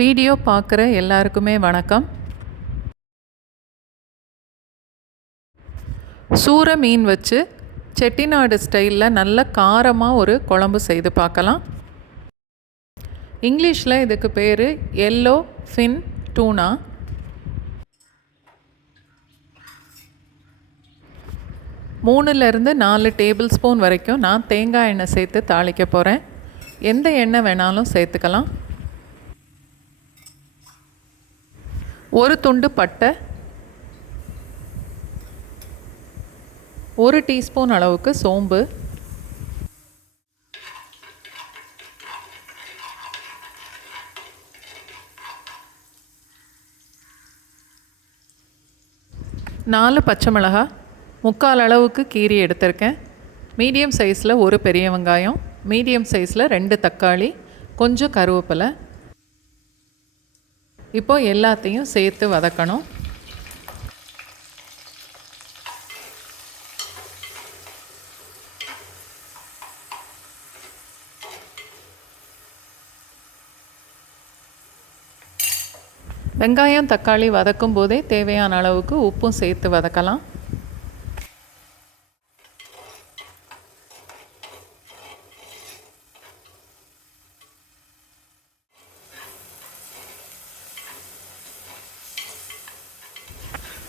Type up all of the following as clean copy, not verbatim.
Video பார்க்குற எல்லாருக்குமே வணக்கம். சூரை மீன் வச்சு செட்டிநாடு ஸ்டைலில் நல்ல காரமாக ஒரு குழம்பு செய்து பார்க்கலாம். இங்கிலீஷில் இதுக்கு பேர் எல்லோ ஃபின் டூனா. மூணுலேருந்து 4 டேபிள் ஸ்பூன் வரைக்கும் நான் தேங்காய் எண்ணெய் சேர்த்து தாளிக்க போகிறேன். எந்த எண்ணெய் வேணாலும் சேர்த்துக்கலாம். ஒரு துண்டு பட்டை, 1 டீஸ்பூன் அளவுக்கு சோம்பு, நாலு பச்சை மிளகாய், 3/4 அளவுக்கு கீரி எடுத்திருக்கேன். மீடியம் சைஸில் ஒரு பெரிய வெங்காயம், மீடியம் சைஸில் 2 தக்காளி, கொஞ்சம் கருவேப்பிலை. இப்போ எல்லாத்தையும் சேர்த்து வதக்கணும். வெங்காயம் தக்காளி வதக்கும் போதே தேவையான அளவுக்கு உப்பும் சேர்த்து வதக்கலாம்.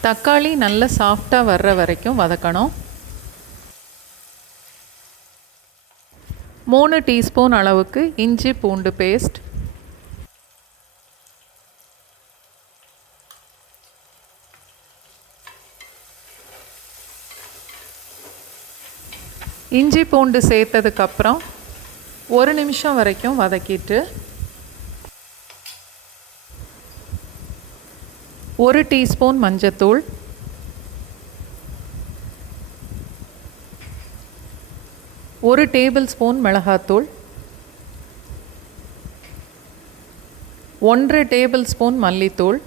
தக்காளி நல்ல சாஃப்டாக வர்ற வரைக்கும் வதக்கணும். 3 டீஸ்பூன் அளவுக்கு இஞ்சி பூண்டு பேஸ்ட், இஞ்சி பூண்டு சேர்த்ததுக்கப்புறம் 1 நிமிஷம் வரைக்கும் வதக்கிட்டு 1 டீஸ்பூன் மஞ்சத்தூள், 1 டேபிள் ஸ்பூன் மிளகாத்தூள், 1 டேபிள் ஸ்பூன் மல்லித்தூள்,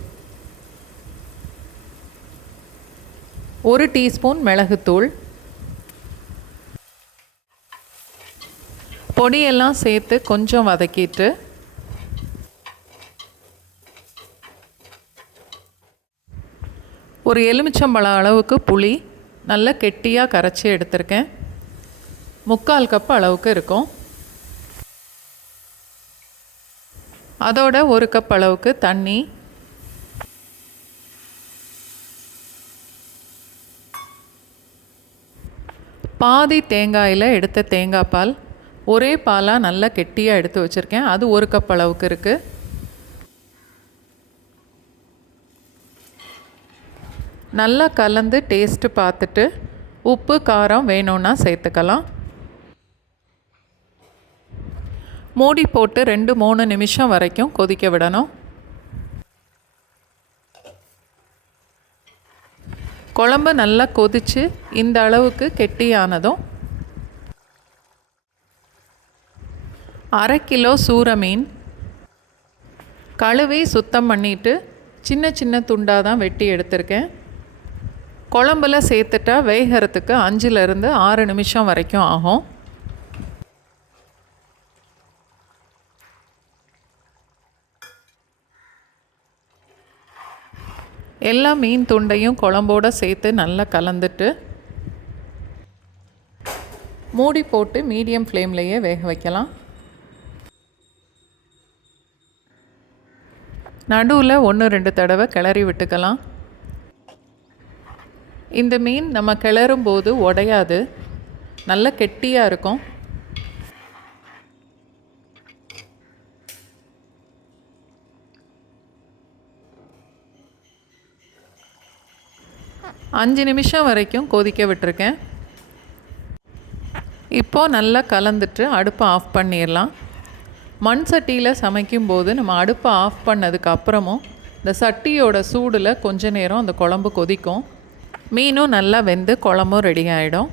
1 டீஸ்பூன் மிளகுத்தூள், பொடியெல்லாம் சேர்த்து கொஞ்சம் வதக்கிட்டு ஒரு எலுமிச்சம்பழம் அளவுக்கு புளி நல்லா கெட்டியாக கரைச்சி எடுத்திருக்கேன். 3/4 கப் அளவுக்கு இருக்கும். அதோட 1 கப் அளவுக்கு தண்ணி, பாதி தேங்காயில் எடுத்த தேங்காய் பால், ஒரே பாலாக நல்லா கெட்டியாக எடுத்து வச்சுருக்கேன். அது 1 கப் அளவுக்கு இருக்குது. நல்லா கலந்து டேஸ்ட்டு பார்த்துட்டு உப்பு காரம் வேணும்னா சேர்த்துக்கலாம். மூடி போட்டு 2-3 நிமிஷம் வரைக்கும் கொதிக்க விடணும். குழம்பு நல்லா கொதித்து இந்த அளவுக்கு கெட்டியானதும் 1/2 கிலோ சூரை மீன் கழுவி சுத்தம் பண்ணிவிட்டு சின்ன சின்ன துண்டாக தான் வெட்டி எடுத்திருக்கேன். குழம்புல சேர்த்துட்டா வேகிறதுக்கு 5லேருந்து 6 நிமிஷம் வரைக்கும் ஆகும். எல்லா மீன் துண்டையும் குழம்போடு சேர்த்து நல்லா கலந்துட்டு மூடி போட்டு மீடியம் ஃப்ளேம்லேயே வேக வைக்கலாம். நடுவில் 1-2 தடவை கிளறி விட்டுக்கலாம். இந்த மீன் நம்ம கிளறும் போது உடையாது, நல்ல கெட்டியாக இருக்கும். அஞ்சு நிமிஷம் வரைக்கும் கொதிக்க விட்டுருக்கேன். இப்போது நல்லா கலந்துட்டு அடுப்பை ஆஃப் பண்ணிடலாம். மண் சட்டியில் சமைக்கும்போது நம்ம அடுப்பை ஆஃப் பண்ணதுக்கு அப்புறமும் இந்த சட்டியோட சூடில் கொஞ்ச நேரம் அந்த குழம்பு கொதிக்கும். மீனும் நல்லா வெந்து குழம்பும் ரெடி ஆகிடும்.